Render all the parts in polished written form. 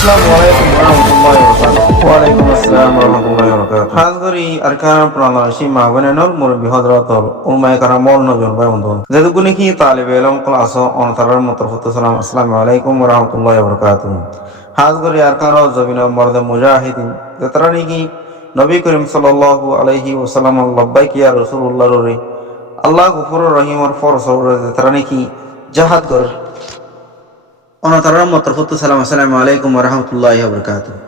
Assalamualaikum warahmatullahi wabarakatuh. Waalaikumsalam warahmatullahi wabarakatuh. খাস করি আরকান প্রণালী মাগনেনল মুরব্বি হযরতল উলমায়ে কারামল নজন ভাই বন্ধু যেদুকুনি কি তালিবে ইলম ক্লাস অনতারার মতরফত সালাম আসসালামু আলাইকুম ওয়া বারাকাতুহু খাস করি আরকান জবিন মর্দ মুজাহিদিন যেতরানি কি নবী করিম সাল্লাল্লাহু আলাইহি ওয়াসাল্লাম লব্বাইক ইয়া রাসূলুল্লাহ রে আল্লাহ গফুরুর রহিমর ফরজ যেতরানি কি জাহাদ কর অনতারার মতরফত সালাম আসসালামু আলাইকুম ওয়া বারাকাতুহু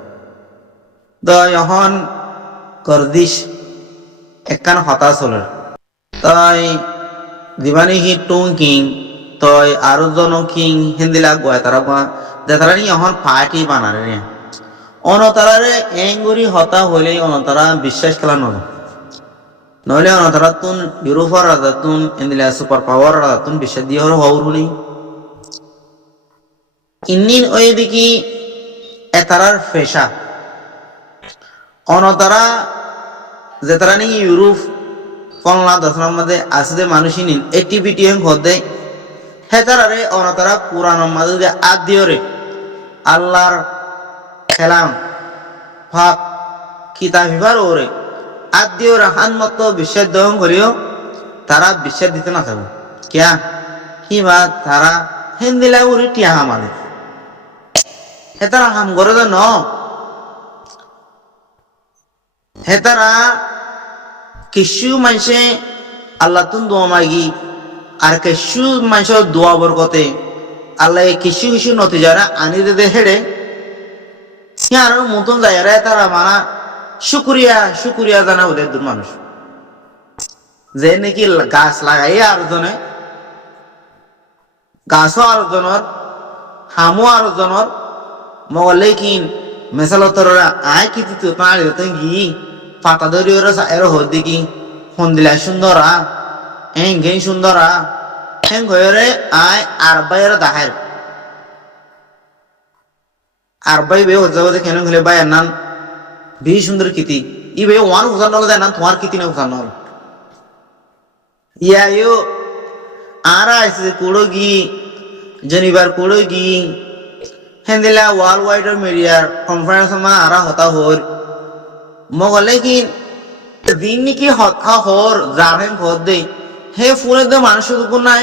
দা ইহন করদিশ একখান হতাশ হলের তাই দিবানি হি টুং কিং তই আরো জন কিং হিন্দিলা গয় তারা যে তারা নি এখন পার্টি বানারে রে অনতারারে এঙ্গুরি হতা হইলেই অনতারা বিশ্বাস খেলা নইলে অনতারা তুন ইউরোপর রাজাতুন হিন্দিলা সুপার পাওয়ার রাজাতুন বিশ্বাস দিয়ে হর হওর হলি ইন্নিন ওই দিকে এতারার ফেশা অনতারা যে তারা নি ইউরোপ কনলা দশনার মধ্যে আসলে মানুষই নিন অ্যাক্টিভিটি হতে হেতারারে অনতারা কোরআনের মাঝে আদিয়রে আল্লাহর খেলাম ফাক কিতাবিবার ওরে আদিয়র হান মতো বিশ্বাস দহন করিও তারা বিশ্বাস দিতে না থাকবে কিয়া কি বা তারা হিন্দিলা উড়ি টিয়া হামালে হেতারা হাম করে ন হেতারা কিছু মানুষে আল্লাহ তুন দোয়া মাগি আর কিছু মানুষের দোয়া বরকতে আল্লাহ কিছু কিছু নতিজারা আনি দে হেড়ে আর মতন যায় তারা মানা শুকুরিয়া জানা ওদের দূর মানুষ যে নাকি গাছ লাগাই আর জনে গাছও আর জনের হামও আর জনের মগলে কিন মেসালতরা আয় কি তুই গি পাতা ধরি ওরা এর হদি কি হন্দিলা সুন্দরা এঙ্গে সুন্দরা হেং হয়ে আয় আর বাইরে দাহের আর বাই বে হচ্ছে কেন হলে বাই নান ভি সুন্দর কিতি ই বে ওয়ান উজান নল দেয় না তোমার কিতি না উজান নল ইয়ো আর আইসে কুড়ো গি জনিবার কুড়ো গি হেন্দিলা ওয়ার্ল্ড ওয়াইড মিডিয়ার কনফারেন্স মা আরা হতা হর মগলে কি দিন নাকি হতা হর জাহেন ঘর দে হে ফুলে দে মানুষের উপর নাই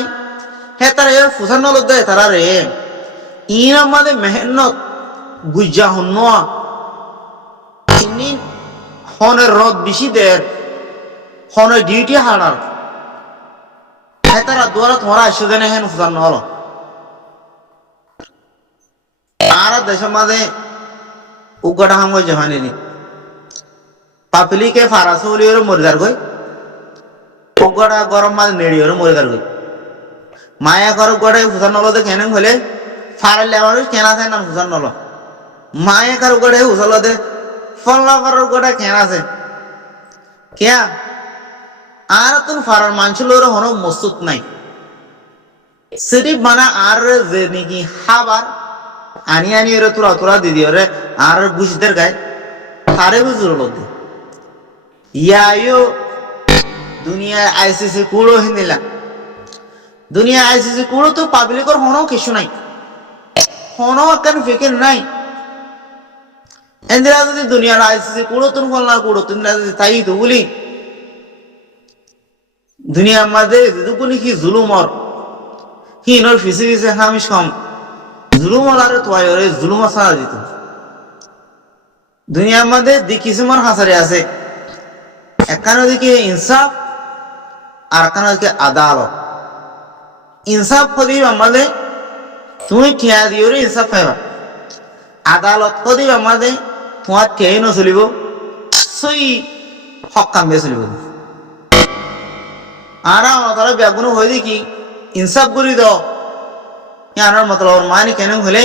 হে তারা এর ফুসান নল দেয় তারা রে ইন আমাদের মেহনত গুজ্জা হন হনের রদ বেশি দেয় হনের ডিউটি হারার হে তারা দ্বারা তোমার আসে দেন হেন ফুসান নল আর দেশের মাঝে উগাটা হাম গই জাহানি পাপলিকে ফারাস হলিওর মরিদার গই উগাটা গরম মাঝে নেড়িওর মরিদার গই মায়া কর উগাটা ফুসান নল দে কেন হলে ফারালে আমার কেনা আছে না ফুসান নল মায়া কার উগাটা ফুসাল দে ফল্লা কর উগাটা কেন আছে কেয়া আর তুমি ফারার মানছিল হন মস্তুত নাই সিরিফ মানা আর যে নাকি হাবার আনি ওরে তোরা দিদি ওরে আর বুঝদের গায়ে তারে বুঝুর লোক ইয়ায়ো দুনিয়া আইসিসি কুড়ো হিন্দিলা দুনিয়া আইসিসি কুড়ো তো পাবলিকর হনো কিছু নাই হনো কেন ফিকির নাই এন্দিরা যদি দুনিয়ার আইসিসি কুড়ো তুন ফলনা কুড়ো তুমি যদি তাই তো বলি দুনিয়ার মাঝে যেটুকুনি কি জুলুমর হিনর ফিসে ফিসে হামিস কম জুলুম আলারে তোয়াই ওরে জুলুম সারা দিত দুনিয়ার মধ্যে দি কিসিমর হাসারে আছে একখানে দিকে ইনসাফ আর একখানে দিকে আদালত ইনসাফ কদিব আমাদের তুমি ঠিয়া দিও রে ইনসাফ পাইবা আদালত কদিব আমাদের তোমার ঠিয়াই নচলিব সই হক কাম বে চলিব আর আমার বেগুন হয়ে দেখি ইনসাফ করি দাও ইয়ানোর মতলব মানি কেন হলে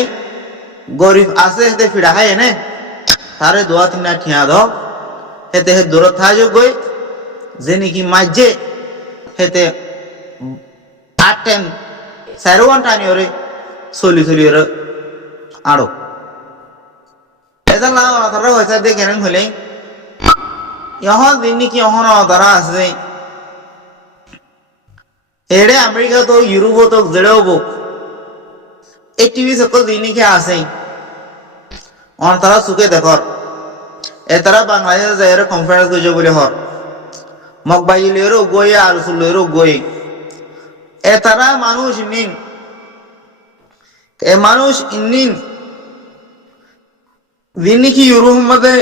গরিব আছে হেতে ফিড়া খাই এনে তারে দোয়া তিনা ঠিয়া দাও হেতে হে দূর থাকো গই যে নাকি মাঝে হেতে আটেন সারওয়ান টানি ওরে চলি ওরে আড়ো এটা না তারা হয়েছে দে কেন হলে এখন দিন নাকি এখন তারা আছে এড়ে আমেরিকা তো ইউরোপ তো জেড়েও বোক এই টিভি সকল দিন কি আছে অন তারা সুখে দেখর এ তারা বাংলাদেশ যায় কনফারেন্স গইছে বলে হর মকবাইলেরও গই আর সুলেরও গই এ তারা মানুষ নিন এ মানুষ ইন্নিন দিননি কি ইউরোপ মধ্যে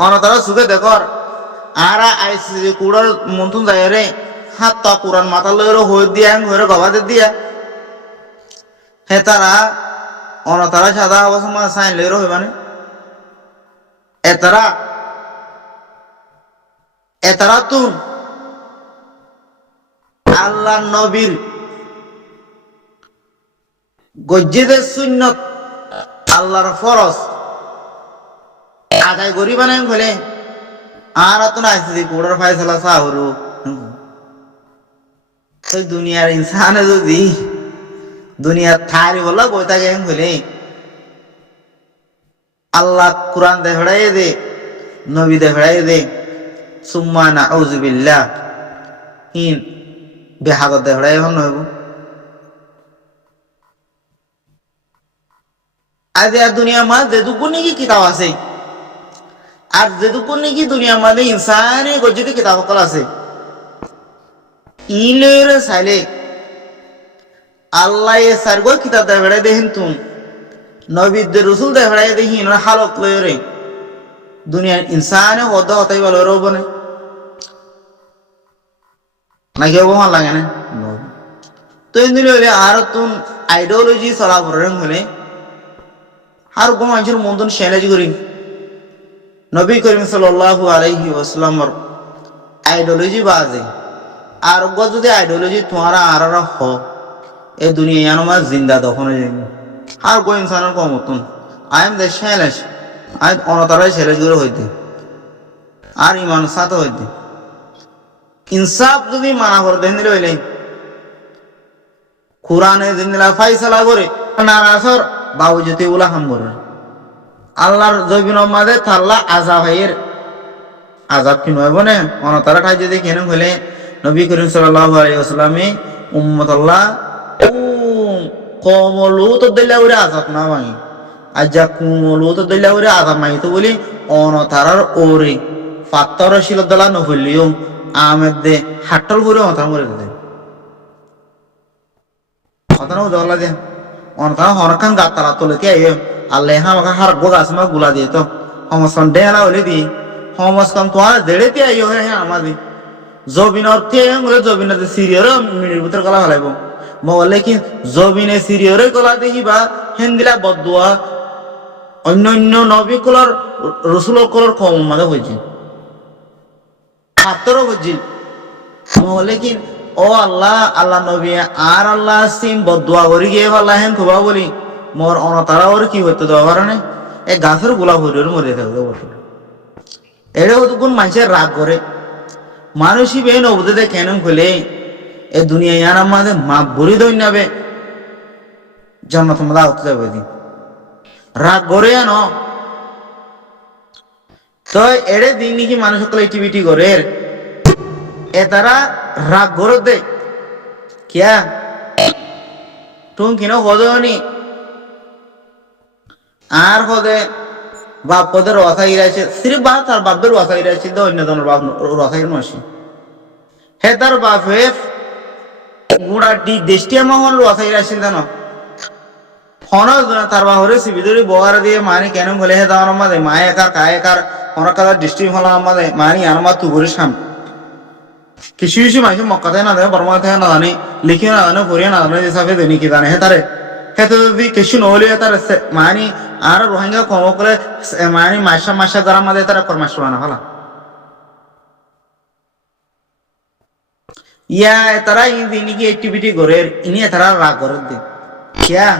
অন তারা সুখে দেখর আর আইসি কুড়ার মন্থন যায় রে হাত তা কোরআন মাথা লইরো হই দিয়া হইরো গবাদে দিয়া হে তারা অন তারা সাদা অবস্থা সাইন লইরো হইবানে এতারা তুন আল্লাহ নবীর গজ্জিদের সুন্নত আল্লাহর ফরজ আদায় করি বানাই বলে আর তো না আসছে কোড়ার ফায়সালা সাহরু তো দুনিয়ার ইনসানে যদি দুনিয়ার থারি বলা বই থাকে বলে আল্লাহ কুরআন দেখাই দে নবী দেখাই দে সুম্মা নাউযু বিল্লাহ হিন বেহাদত দেখাই হন নইব আজ আর দুনিয়া মা যেটুকু নাকি কিতাব আছে আর যেটুকু নাকি দুনিয়া মাঝে ইনসানে গজ্জিত কিতাব সকল আছে ইলের সাইলে আল্লাহ এ সারগো কিতাব দেখাই দেহিন তুন নবীদের রসুল দেখাই দেহিন হালত লয়রে দুনিয়ার ইনসানে হদ হতাই বলো রবনে নাকি অবমান লাগে না তো এদিন হইলে আর তুন আইডিওলজি চলা পড়েন হলে আর গো মানুষের মন চ্যালেঞ্জ করি নবী করিম সাল্লাল্লাহু আলাইহি ওয়াসাল্লামর আইডিওলজি বাজে আর গো যদি আইডিওলজি তোমার আর হ এ দুনিয়া ইয়ানো জিন্দা দখনে আর গো ইনসানের কম মতন I am the challenge I অনতারাই চ্যালেঞ্জ করে হইতে আর ইমান সাথে হইতে ইনসাফ যদি মানা করে দেন দিলে হইলে কোরআনে জিন্দিলা ফাইসালা করে নারাসর বাবু যদি উলা হাম করে আল্লাহর জবিন মাঝে থাল্লা আজাব হাইয়ের আজাব কি নয় বনে অনতারা ঠাই যদি কেন হইলে নবী করিম সাল্লাল্লাহু আলাইহি ওয়াসাল্লামে উম্মতাল্লাহ কমলু তো দিলা ওরে আজাব না ভাঙি আজা কুমলু তো দিলা ওরে আজাব মাই তো বলি অনতারার ওরে ফাত্তর শিল দলা নহলিও আমেদ দে হাটল করে অনতার মরে দে অনতারা দলা দে অনতারা হরকান গাতালা তোলে কে আল্লাহ হামাকা হার গোগাস মা গুলা দিয়ে তো সমস্ত ডেলা হলে দি সমস্ত তোমার দেড়ে তে আইও হে আমাদি জবিনর তে করে জবিনতে সিরিয়র মিনির ভিতর গলা হলাইব বলে কি জবিনে সিরিয়রে গলা দেখিবা হেন্দিলা বদুয়া অন্য অন্য নবী কুলর রসুল কুলর কম মাঝে হয়েছে হাতরও বুঝি বলে কি ও আল্লাহ আল্লাহ নবী আর আল্লাহ সিম বদুয়া করি গিয়ে আল্লাহ হেন খুবা বলি মোর অনতারা ওর কি হইতে দেওয়া কারণে এই গাছের গোলা ভরির মরে থাকবে বছর এটা হতো কোন মানুষের রাগ করে মানুষই বেন অবুদে কেন খুলে এ দুনিয়া ইয়ার আমাদের মা ভরি দই নেবে জন্ম তোমরা হতে যাবে দিন রাগ করে আনো তো এড়ে দিন নাকি মানুষ সকলে অ্যাক্টিভিটি করে এ তারা রাগ করে দে কিয়া তুমি কিনো হদনি আর হদে বাপ পদের রসাই রয়েছে সিরিফ বাপ তার বাপের রসাই রয়েছে তো অন্য ধরনের বাপ রসাই নসি হে তার বাপ হে গুড়া দেশটিয়া মহল রসাই রয়েছে জানো তার বাহরে সিবিদরি বগার দিয়ে মানি কেন বলে হে দাওয়ার আমাদের মায় একার কায় একার অনেক কাদার ডিস্ট্রিক্ট হলো আমাদের মানি আর আমার তুগুরি সাম কিছু কিছু মানুষ মক্কাতে না জানে বর্মাতে না জানে লিখে না জানে পড়িয়ে না জানে হিসাবে দেনি কি জানে হে তারে হেতে যদি কিছু নহলে তার মানি আর রোহিঙ্গা কম করে মানি মাসা যারা আমাদের তারা ফরমাস না ভালা ইয়া তারা ইনি কি অ্যাক্টিভিটি করে ইনি তারা রাগ করে দে কিয়া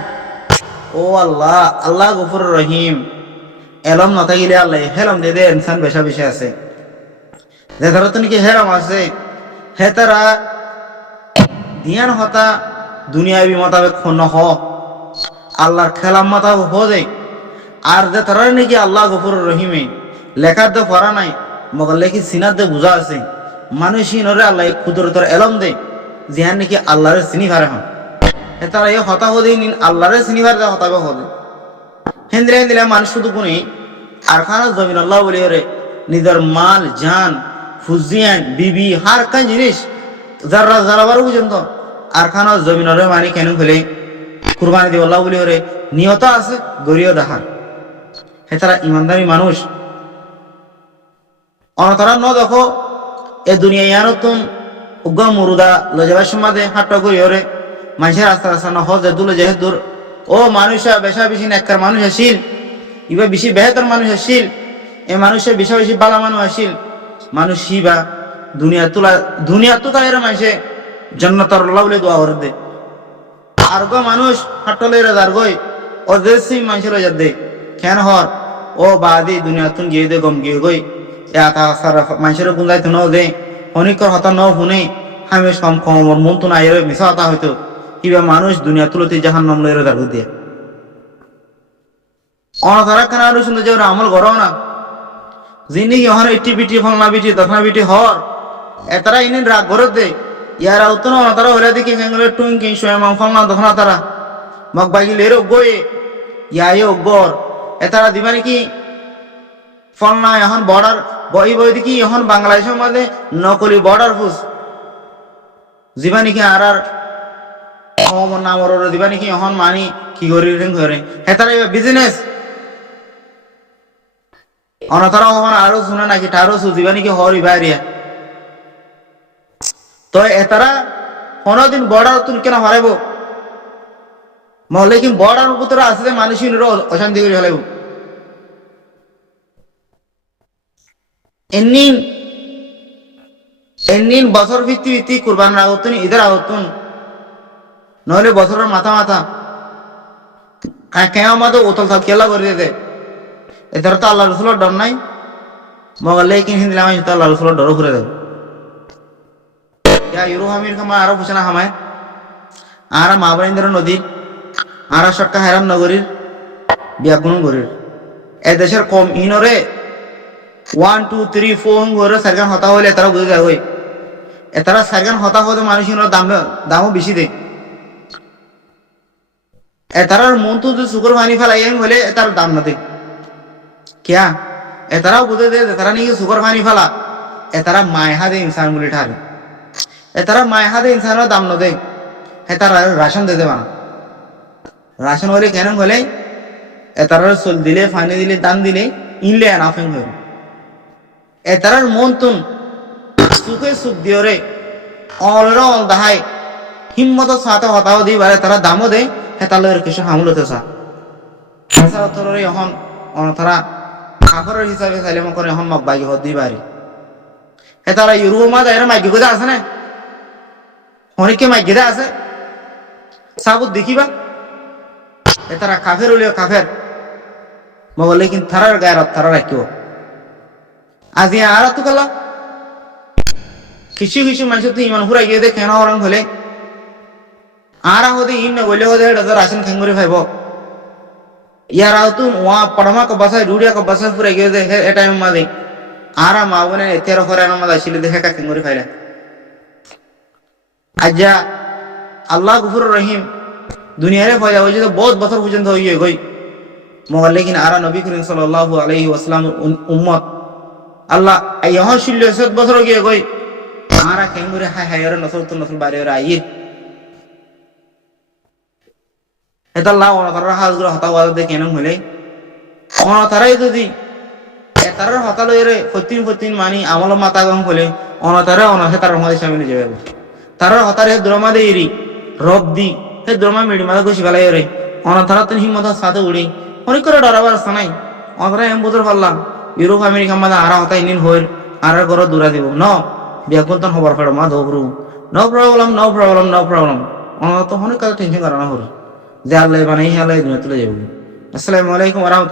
ও আল্লাহ আল্লাহ গফুর রহিম এলম না থাকিলে আল্লাহ হেলম দে দে ইনসান বেশা বেশি আছে যে ধরো তো নাকি হেরম আছে হে তারা ধ্যান হতা দুনিয়াবি মোতাবেক ন হ আল্লাহর খেলাম মাথা হো দে আর যে তারা নাকি আল্লাহ গফুর রহিমে লেখার তো পড়া নাই মগর লেখি সিনার দে বুঝা আছে মানুষই নরে আল্লাহ কুদরতর এলম দে জিহান নাকি আল্লাহর চিনি ভারে হন তারা এই হতা হদে নিন আল্লাহরে চিনিবার যা হতাবে হদে হেন্দিরা হেন্দিরা মানুষ শুধু কোনি আর খানা জমিন আল্লাহ বলি ওরে নিজের মাল জান ফুজিয়ান বিবি হার কান জিনিস যারা যারাবার পর্যন্ত আর খানা জমিন ওরে মানে কেন হলে কুরবানি দিব আল্লাহ বলি ওরে নিয়ত আছে গরিয় দেখার হে তারা ইমানদারি মানুষ অনতারা ন দেখো এ দুনিয়া ইয়ানতুন উগ্র মুরুদা লজাবার সমাদে হাট্টা করি ওরে মানুষের রাস্তা রাস্তা না হজে দুলে যেহেতুর ও মানুষা বেশা বেশি নেককার মানুষ আসিল ইবা বেশি বেহতর মানুষ আসিল এ মানুষের বেশা বেশি বালা মানুষ আসিল মানুষ হিবা দুনিয়া তো তাই মানুষে জন্নতর আল্লাহ বলে দোয়া করে দে আর গো মানুষ হাটলে রাজার গই ও দেশি মানুষের রাজার দে কেন হর ও বাদি দুনিয়া তুন গিয়ে দে গম গিয়ে গই এটা সারা মানুষের গুন্দাই তো ন দে অনেকর হতা ন শুনে হামেশ কম কম মন তো নাই মিশা হতা হয়তো কিবা মানুষ দুনিয়া তুলতে জাহান নাম লইরে দাঁড়ু দিয়ে অনতারা কেন আরো সুন্দর যে আমল করো না যিনি ইহর ইটি বিটি ফলনা বিটি দখনা বিটি হর এতারা ইনি রাগ করে দে ইয়ারা উত্তর অনতারা হলে দেখি কেঙ্গলে টুঙ্কি সোয়াম ফলনা দখনা তারা মগ বাগি লের গয়ে ইয়ায়ে গর এতারা দিবা নাকি ফলনা এখন বর্ডার বই বই দেখি এখন বাংলাদেশের মধ্যে নকলি বর্ডার ফুস দিবা নাকি আর নামর দিবা নাকি এখন মানি কি করি ঘরে হেতারা বিজনেস অনতারা হন আরো শুনে নাকি তারও সুদিবা নাকি হর ইবারিয়া তো এতারা কোনদিন বর্ডার তুল কেন হারাইব মহলে কি বর্ডার উপরে আসলে মানুষের অশান্তি করে হারাইব এন্নিন বছর ভিত্তি ভিত্তি কুরবান আহতুন ঈদের আহতুন নহলে বছরের মাথা মাথা কেউ আমাদের উতল থাক খেলা করে দিতে এদের তো আল্লাহ রসুলের ডর নাই মগলে কিন হিন্দিলাম তো আল্লাহ রসুলের ডরও করে দেব ইউরো হামির খামা আরো ফুসনা খামায় আর মা বারিন্দ্র নদীর আর সরকা হেরাম নগরীর বিয়াগুন গরির এ দেশের কম ইনরে 1 2 3 4 ঘরে সারগান হতা হলে তারা বুঝে যায় ওই এতারা সারগান হতা হতে মানুষের দামও বেশি দেয় এতারার মন তো সুগর পানি ফেলাই হলে এতার দাম না দেয় क्या এতারাও বুঝে দে এতারা নাকি সুগর পানি ফেলা এতারা মায়হা দে ইনসান বলে ঠারে এতারা মায়হা দে ইনসানের দাম ন দেয় এতারা রাশন দে দেবা না রাশন হলে কেন হলে এতারার চল দিলে পানি দিলে দান দিলে ইনলে আনাফেন হয়ে এতারার মন তুন সুখে সুখ দিও রে অলর অল দাহাই হিম্মত সাথে হতাও দি বারে তারা দামও দে হেতালের কিছু হামল হতে চা এছাড়া তোর এখন অনতারা আখরের হিসাবে চাইলে মনে করে এখন মগ বাগি হত দি বাড়ি হেতারা ইউরোপ মা যায় মাইকি কোথা আছে না অনেকে মাইকিদা আছে সাবুত দেখিবা এতারা কাফের হলিও কাফের মগলে কিন্তু থারার গায়ের তারা রাখিও আজি আর তো কলা কিছু কিছু মানুষ তো ইমান ফুরাই গিয়ে দেখে না ওরং হলে আর হতে ইন না বলে হতে রাশন খাঙ্গুরি ভাইব ইয়ারাও তো ওয়া পড়মা ক বাসায় রুড়িয়া ক বাসায় ফুরাই গিয়ে দেখে এ টাইম মাদে আর মা বনে তেরো করে আমাদের আসলে দেখে কা খাঙ্গুরি ফাইলা আজ্জা আল্লাহ গফুর রহিম দুনিয়ারে ফায়দা হয়েছে তো বহুত বছর পর্যন্ত হয়ে গই মগর লেকিন আর নবী করিম সাল্লাল্লাহু আলাইহি ওয়াসাল্লাম উম্মত আল্লাহ ইহা 7 বছর গিয়ে গই আরা কেঙ্গুরে হাই হাই আর নসল তো নসল বারে আর আইয়ে এটা আল্লাহ ওনা তার হাজগুলো হতা ওয়াদা দে কেন হলে ওনা তারাই যদি এতার হতা লইরে ফতিন মানি আমল মাতা গম হলে ওনা তারা ওনা হে তার মধ্যে শামিল হয়ে যাবে তার হতার হে দ্রমা দে ইরি রব দি হে দ্রমা মেডি মাদা খুশি ভালাই রে ওনা তারা তো হিম্মত সাথে উড়ি অনেক করে ডরাবার নাই ওনা এম বুঝর পারলাম ইউরোপ আমেরিকা মাদা আরা হতা ইনিন হইল আর ঘর দূরা দিব ন বিয়াকুন্তন হবার ফেড় মা ধবরু নো প্রবলেম ওনা তো অনেক কথা টেনশন করা না হর যে আল্লাহ বানাই আল্লাহ দুনিয়া তুলে যাবে আসসালামু আলাইকুম ওয়া রাহমাতুল্লাহ